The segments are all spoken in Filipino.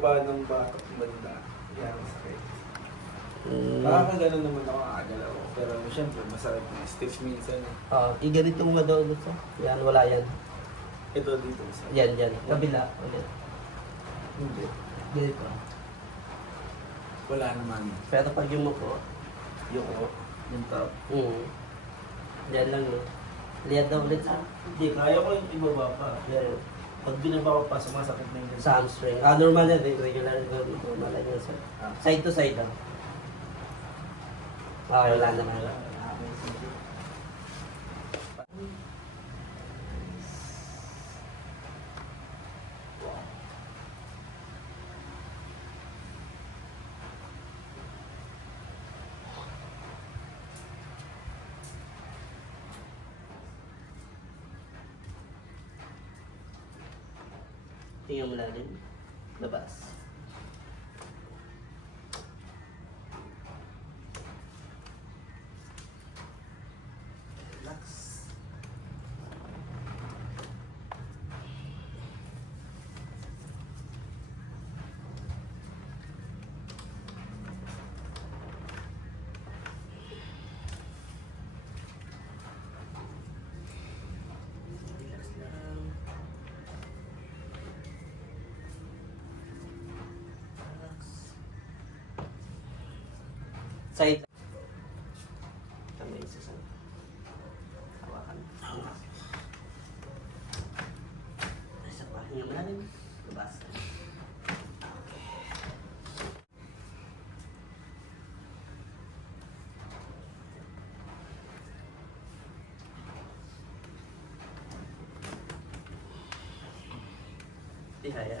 baba ng batok banda. Yan, sakit. Mm. Nakakagano naman ako kakagalaw. Pero syempre, masarap na stiff minsan. eh. Ah, iganito mo nga daw ulit sa. Yan, wala yan. Ito dito sa... Yan, yan. Kabila. Ulit. Hindi. Ganito. Wala naman. Pero pag Yung yung top. mm. Yan lang, no? Liyan daw ulit sa. Hindi, kaya ko yung ibaba pa. Pero pag binaba ko pa, sumasakit na yung Sa hamstring. Ah, normal yan. eh. Regular. Normal yan yun, sir. Ah. Side to side lang. Okay, wala naman. Tingnan mo lalim. Labas. Side. Tama isa sa hawakan. Isa pa. Hinga malalim. Labas. Tihaya.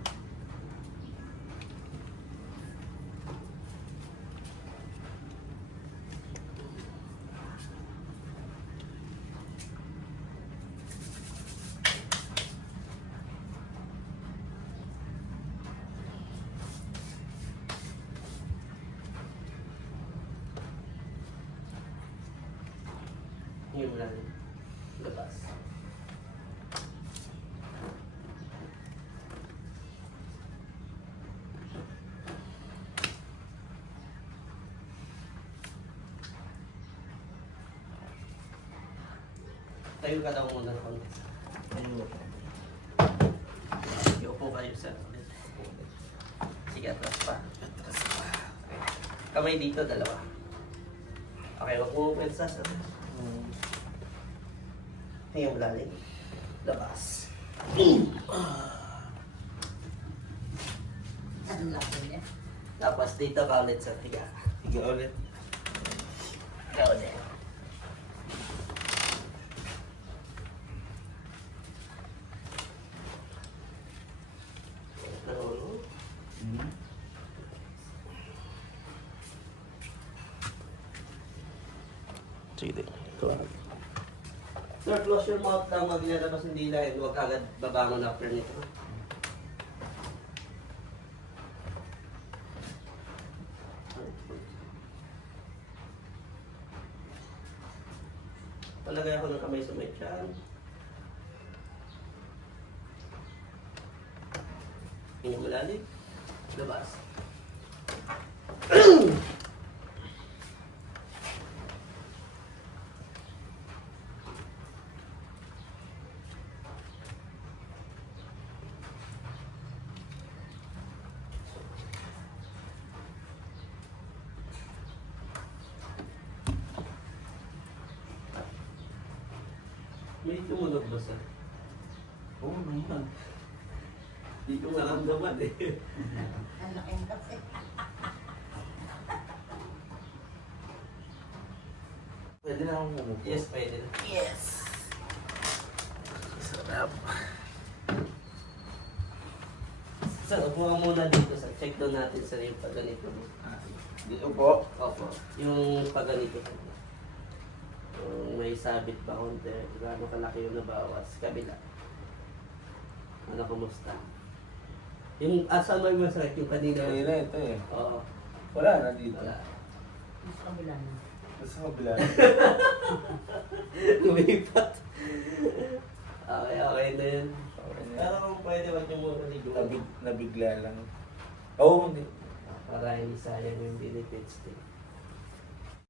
malalim. Labas. Tayo ka daw muna ng konti. Ayun. Iupo kayo sa ulit. Sige, atras pa. Atras pa. Kamay dito, dalawa. Okay, wag mo pwede sa Hmm. Mo lalim. Labas. Ano laki niya? Tapos dito ka ulit sa tiga. Higa ulit. Ikaw ulit. Sige, tuwag. Sir, close your mouth lang pag nilalabas ng dila and huwag agad babangon after nito. Palagay ako ng kamay sa may tiyan. Hindi malalim. Labas. Tumunog ba sa? Oo naman. Hindi ko naramdaman eh. Ang laking kasi. Pwede na akong umupo. Yes, pwede na. Yes. Sarap. Sir, upo ka muna dito sa check down natin sa yung pagganito mo. Dito po. Opo. Yung pagganito mo. May sabit pa konti. Gaano kalaki yung nabawas. Kabila. Ano, kumusta? Yung asa mo yung masakit yung kanina. Kanina ito eh. Oo. Wala na dito. Wala. Mas kabila na. Sa kabila. Lumipat. okay, okay na yun. Okay na Pero kung pwede, wag niyo muna ligo. Nabig, nabigla lang. Oo, oh, hindi. Para hindi sayang yung benefits din.